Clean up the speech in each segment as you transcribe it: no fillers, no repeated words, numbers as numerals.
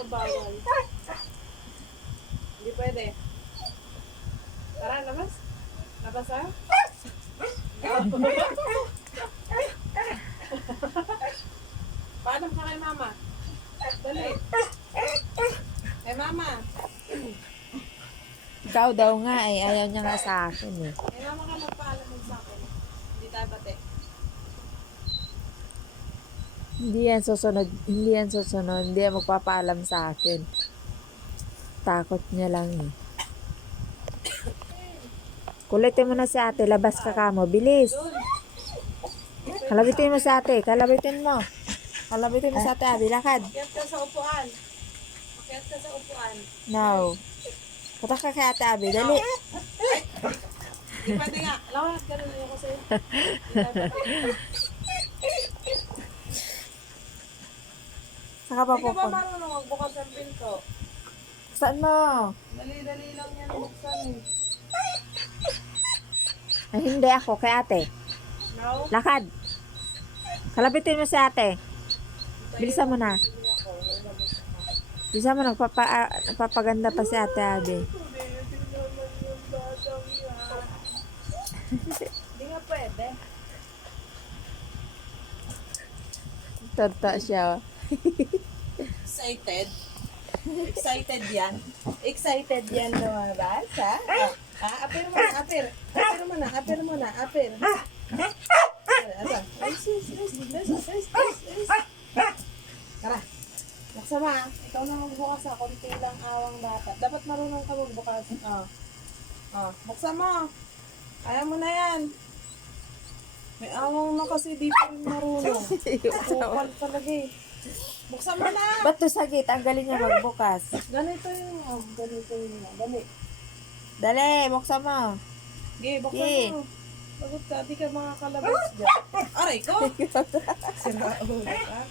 o bawal? Hindi pwede. Tara, labas. Labas ha? Paalam ka kay mama. Dali. Kay mama. Ikaw daw nga eh. Ayaw niya nga sa akin eh. Kay mama ka magpaalam mo sa akin. Hindi tayo bate. Hindi yan susunod. Hindi yan susunod. Hindi yan magpapaalam sa akin. Takot niya lang eh. Kulitin mo na si ate. Labas ka kamo. Bilis. Kalabitin mo si ate. Kalabitin mo. Kalabitin mo si ate. Abi, lakad. Akyat ka sa upuan. Akyat ka sa upuan. No. Patak ka kay ate Abi. Dali. Hindi pwede nga. Lahat ka rin ako sa'yo. Saka pa Hindi ka ba po. marunong magbukas ng pinto? Saan mo? Dali-dali lang yan buksan eh. Ay, hindi ako. Kay ate. No? Lakad. Kalabitin mo si ate. Bilisan mo na. Bilisan mo. Nagpapaganda pa si ate Abi. Hindi nga pwede. Tata siya. Excited? Excited yan? Excited yan lumabas, ha? Apir mo na, apir. Apir mo na, apir mo na, apir. Tara. Naksama, ikaw na magbukas ha. Kunti lang awang dapat. Dapat marunong ka magbukas. Buksan mo. Kaya mo na yan. May awang na kasi di pa rin marunong. Kupal talaga eh. Buksan mo na. Ba't to sagit? Ang galing niya magbukas. Ganito yun. Ganito yun. Dali. Dali, buksan mo. Okay, buksan Okay. mo. Sagot ka, di ka makakalabas dyan. Aray ko! Sira ulo ka.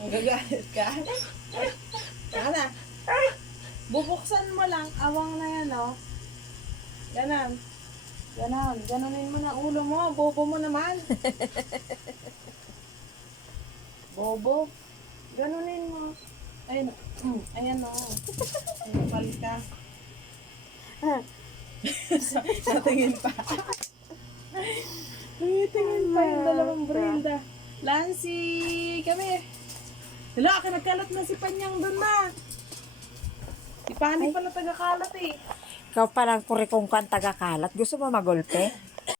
Magagalit ka. Saka na. Bubuksan mo lang. Awang na yan, oh. Ganon. Ganon. Ganonin mo na ulo mo. Bobo mo naman. Bobo. Ganonin mo. Ayun. Ayan, oh. Ayun, ka. Sa tingin pa. Tingin pa yung dalawang Brilda. Lancy, kami. Hala, nagkalat na si Panyang doon na. Si Pani pala taga-kalat eh. Ikaw parang kurikong kang taga-kalat. Gusto mo magulpe?